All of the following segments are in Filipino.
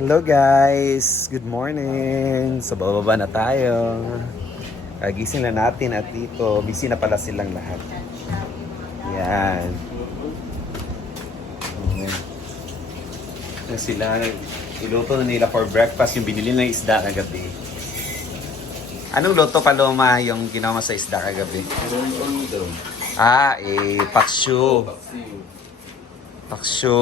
Hello guys! Good morning! So bababa na tayo. Kagising na natin at dito, busy na pala silang lahat. Yan. Yan sila, iluto na nila for breakfast yung binili ng isda kagabi. Anong luto, Paloma, yung ginawa sa isda kagabi? Paksyo. Paksyo.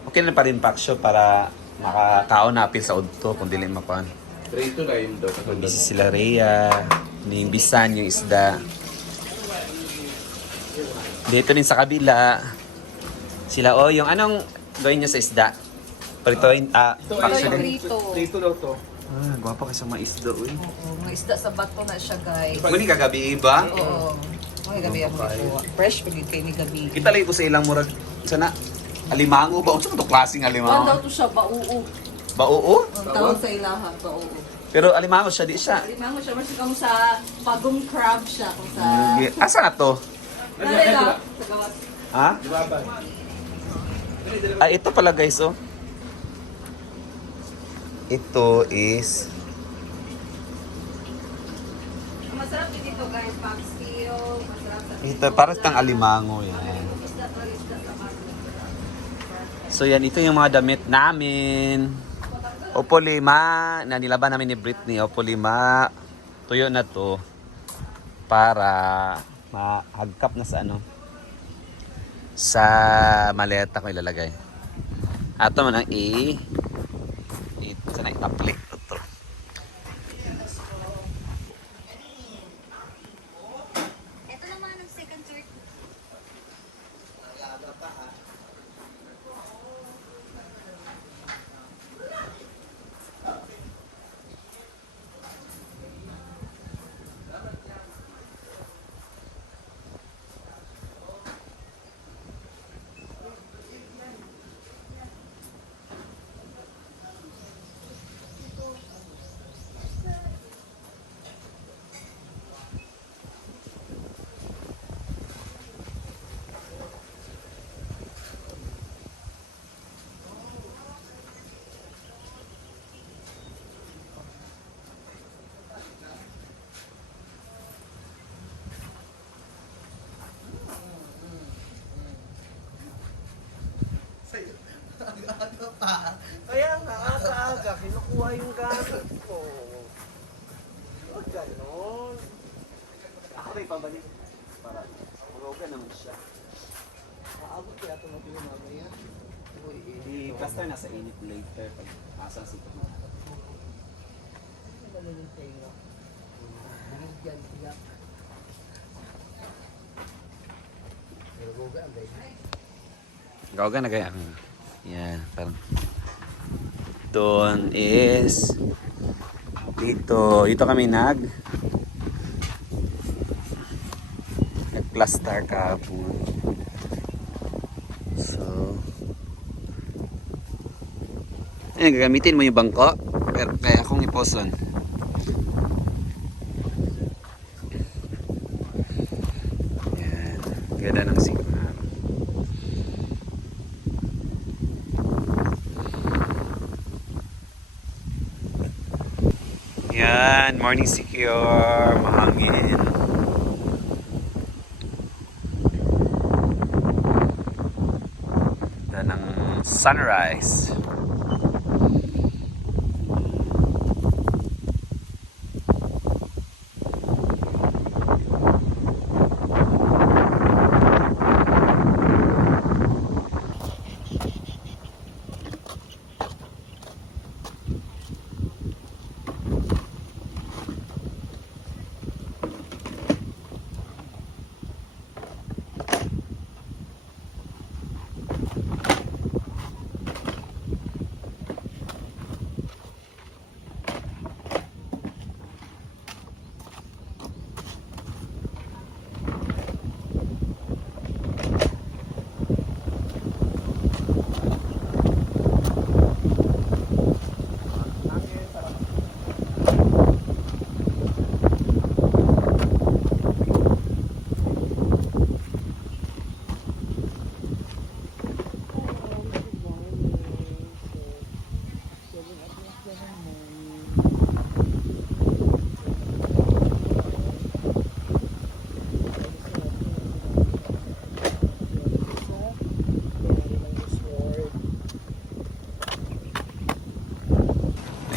Okay na pa rin paksyo para makakaon napil sa udto kung dili mapan. Rito na yun daw. Busy sila Rhea, niimbisan yung isda. Dito din sa kabila, sila yung anong gawin niya sa isda? Pritoin, paksyo din. Rito daw to. Gwapa ka sa mga isda, uy. Oo, mga isda sa bato na siya, guys. Muni kagabi ba? Oo. Mga gabi ako ito. Fresh pagid kay ni gabi. Kita lang ko sa ilang murag sana alimango ba? Unsa to klaseng Kuan daw alimango? to siya, bauo. Bauo? Ang tawag sa ilaha, bauo. Pero alimango siya di siya. Limango siya, mas kung sa bagong crab siya. Kung sa... Asa na to? Dali na, sa gawas. Ha? Ito pala guys, oh. Ito is Masarap din ito, guys. Paksiyo, masarap sa... ito para tang alimango yan. Isda to, isda sa bato. So yan, ito yung mga damit namin. Opo lima, na nilaban namin ni Britney. Opo lima, tuyo na to para mahagkap na sa ano, sa maleta ko ilalagay. Ato man ang ito na i-apply to. Ito naman ang second third. Kaya nga, aga-aga, kinukuha yung gamit ko. Huwag ganon. Ako rin pabalik para uroga naman siya. Maabot kaya ito natin yung mamaya. I-plaster na sa init later pag asang sikat mo. Ano yung tenga? Binigyan siya. Pero guga ang baby. Gawaga na kaya. Yan, parang doon is dito kami nag-plaster kahapon. So ayun, gagamitin mo yung bangko pero kaya akong iposon. Yan, ganda ng signal. Yan, morning secure, mahangin. Dan ng sunrise.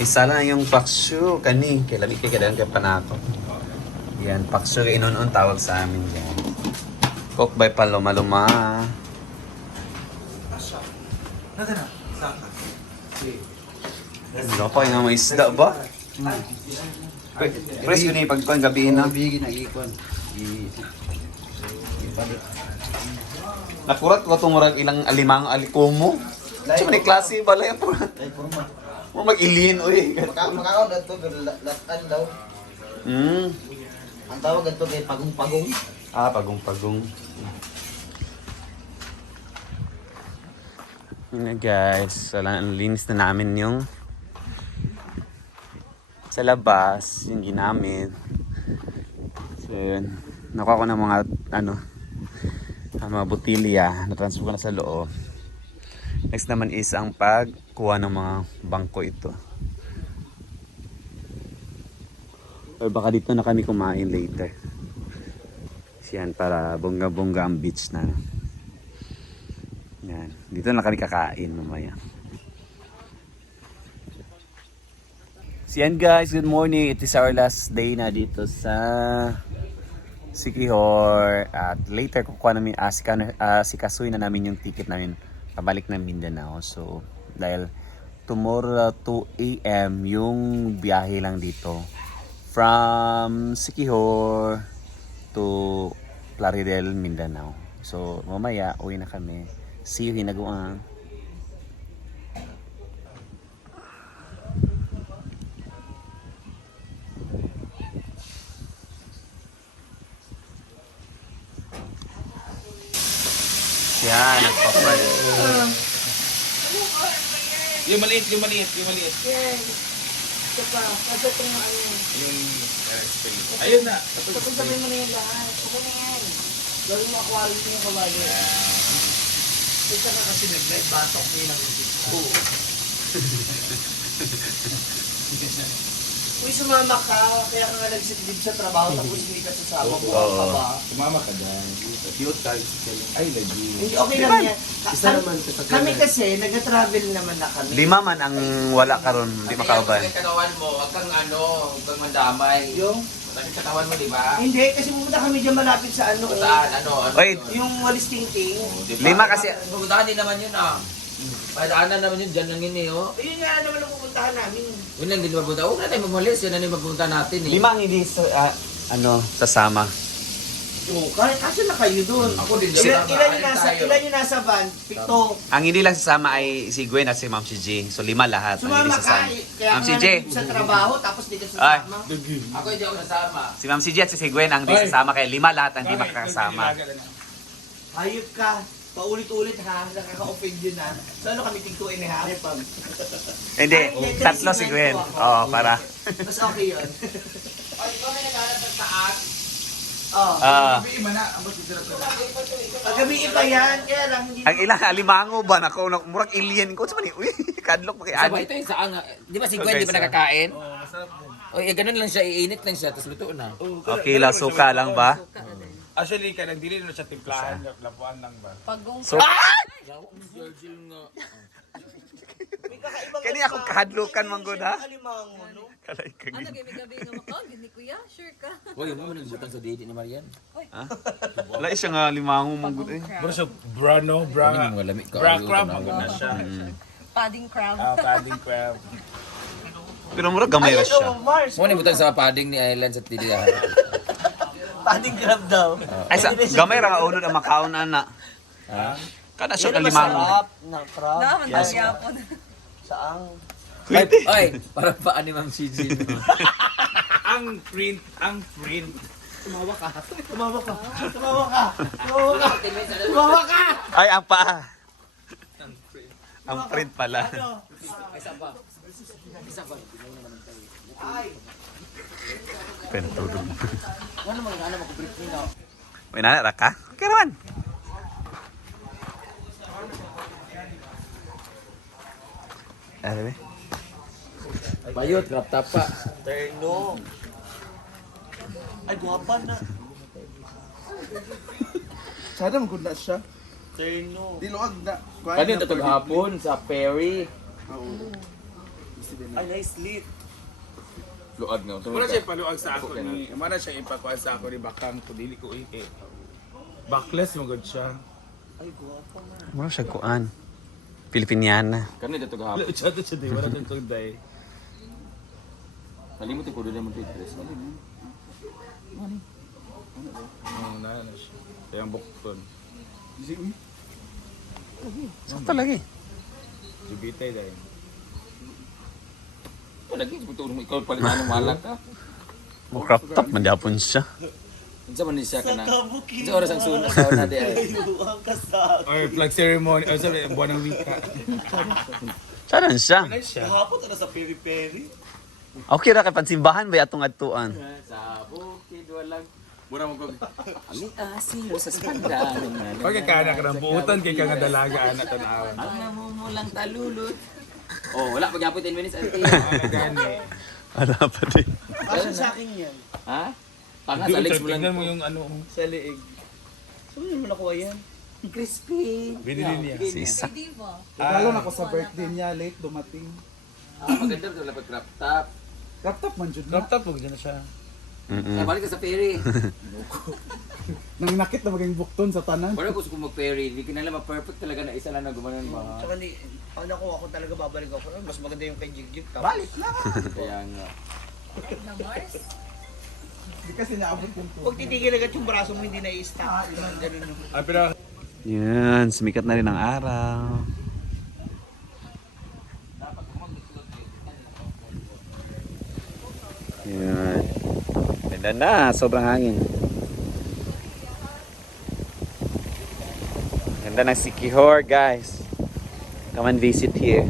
Isa lang yung paksyo. Kani. Kaya lamig kay kadalan kay panako. Yan. Paksyo kay inon tawag sa amin yan. Cook by Paloma-Luma. Ano pa yung mga isda ba? Press ko na yung pagkuhan gabihin na. Bigyan na ikon. Nakurat ko itong murag ilang alimang alikomo. Sa mga klase balay po. Ay, purma. Mo mag-ilin uy. Makakaon na ito, latan daw. Ang tawag ito kay pagong-pagong. Ah, pagong-pagong. Yun na guys, ang linis na namin yung sa labas, yung ginamit. So yun, nakuha ko ng mga mga botilya, na-transfer ko na sa loob. Next naman is ang pagkuha ng mga bangko ito. Or baka dito na kami kumain later. Yan, para bongga-bongga ang beach na. Yan. Dito na kami kakain mamaya. So yan guys, good morning. It is our last day na dito sa Siquijor. At later kukuha namin, sikasuin na namin yung ticket namin pabalik ng Mindanao. So dahil tomorrow 2 AM yung biyahe lang dito. From Siquijor to Plaridel, Mindanao. So mamaya uwi na kami. See you hinaguan. Yan, nagpa-fry. Yung maliit. Ito pa, kasi itong ano. Yung ayun na. Tapos sabihin mo na yung lahat. Ito na yan. Gawin mo aquarium yung kabali. Kita ka kasi nag-batok niya ng Oo. Uy, sumama ka. Kaya ka nga nagsitlib sa trabaho tapos hindi ka sasama. Buwan ka ba? Sumama ka dyan. Cute tayo. Ay, lagi. Hindi, okay lang yan. Kami kasi, nag-travel naman na kami. 5 man ang wala karon, di makauban. Yung katawan mo, wag kang mandamay. Yung? Masakit katawan mo, di ba? Hindi, kasi pumunta kami dyan malapit sa ano. Saan? Ano? Wait, Yung walis tingting. Di 5 ba? kasi. Pupuntahan din naman yun ah. Padaanan naman yun, dyan lang yun eh oh. Ayun nga naman ang pupuntahan namin. Yun lang din mapunta. Huwag na tayo mamulis, yan na yung mapunta natin eh. 5 ang hindi sasama. Oo, kasi na kayo doon. Ako din Ilan tayo. yung nasa van? 7. Ang hindi lang sasama ay si Gwen at si Ma'am si G. So 5 lahat ang hindi Sumama ka, sasama. kaya Ma'am nga si G. sa trabaho, tapos di ka Ay. sasama. Ako hindi ako nasama. Si Ma'am si G at si Gwen ang hindi sasama kaya 5 lahat ang hindi makakasama. Hayop ka. Paulit-ulit ha, nakaka-offend yun ha. So ano kami tig 2 and a half? Hindi, Ay, 3 si Gwen. Oo, para. Mas okay yun. Ay, ikaw na naghanap ng taas. Oh. Sabihin mo na, ang mas masarap na. Paggabi iba yan, kaya lang hindi. Ang ilang alimango ba nako murag alien ko sa mali. Uy, kadlok pa kay Sabay, ani. ito yung saan nga. Di ba si Gwen di ba nakakain? Oo, masarap din. O, ganun lang siya, iinit lang siya, tapos luto na. Okay lang, suka lang ba? Actually, kanang dili na siya timplahan, labuan lang ba? Pagong So, Virgil nga. kani ako kahadlukan man gud ha. Alimango, no? Kalay ka ano gid. gabi nga makag ni kuya, sure ka. Uy, yun naman nagbutang sa date ni Marian. Wala siya nga limango man gud eh. Pero siya, brano, Ano bra, yung mga lamig ka? bra Ayaw crab, ka na. magod na siya. Padding crab. Padding crab. Pero murag gamay ra siya. Mars. Mo ni butang sa padding ni Island sa Tilihan. Padding crab daw. Ay sa gamay ra nga unod ang makaon ana. Kada siya ka limango. Masarap na crab. Naman yes. Yapon. Saang. Ay, para pa ni Ma'am CG. Ang print. Tumawa ka. Tumawa ka. Tumawa ka. Tumawa ka. Tumawa ka. Ay ang paa. Ang print pala. Isa pa. Isa pa. Ay. Pentulog. Ano mo nga mo ko brief nila. May nana ra ka? Okay naman. Ano Bayot, krap tapa. Terno. Ay, guwapa na. Sana magod na siya. Terno. Di luwag na. Kanin tatog hapon sa ferry. Ay, nice lit. Luad nga. Muna siya ipaluag sa ako ni. Muna siya ipakuan sa ako ni Bakam ko dili ko backless mo gud siya. Ay, guwapo man. Mura siya kuan. Pilipiniana. Kani dito gahapon. Wala siya to siya di wala kang kunday. Kalimot ko doon naman dito. Na siya. Kaya ang bukton. Sakto lagi. Jubitay dahil. Ito lagi, ikaw palitan ng malak ka. Mo crop top man yapon siya. Unsa man ni siya ka na? Kabuki. Unsa oras ang sunod sa na di ay. Ayuang kasal. Or flag ceremony. Or sabi, buwan ng wika. Saan siya? Siya. Kahapon na sa peri-peri. Okay ra kay pansimbahan ba atong adtuan? Sa bukid walang mura mo gog. Ami asilo sa spandan. Pagka ka ng buutan kay ka nga dalaga anak tanawan. Ang namumulang talulot. Oh, wala pag 10 minutes auntie. Ano gani? Ara pa din. Kasi sa akin yan. Ha? Tanga sa legs mo lang. Tingnan mo yung ano. Sa liig. Saan mo nakuha yan? Crispy. Binili niya. Sisa. Diva. Lalo na ako sa birthday niya, late dumating. Maganda sa lapad crop top. Crop top man jud Crop na. top huwag dyan na siya. Ay, balik ka sa ferry. Nang nakit na maging bukton sa tanan. Wala ko gusto mag-ferry. Hindi kinala ma-perfect talaga na isa lang na gumanon ba. Tsaka ni, ako talaga babalik ako. Mas maganda yung kay Jigjig. Balik na. Kaya nga. Na Mars. Di kasi naabot yung Huwag titigil agad yung braso mo, hindi na i-stop. Ganun. Ah, pero Yan, sumikat na rin ang araw. Yan. Ganda na, sobrang hangin. Ganda ng Sikihor, guys. Come and visit here.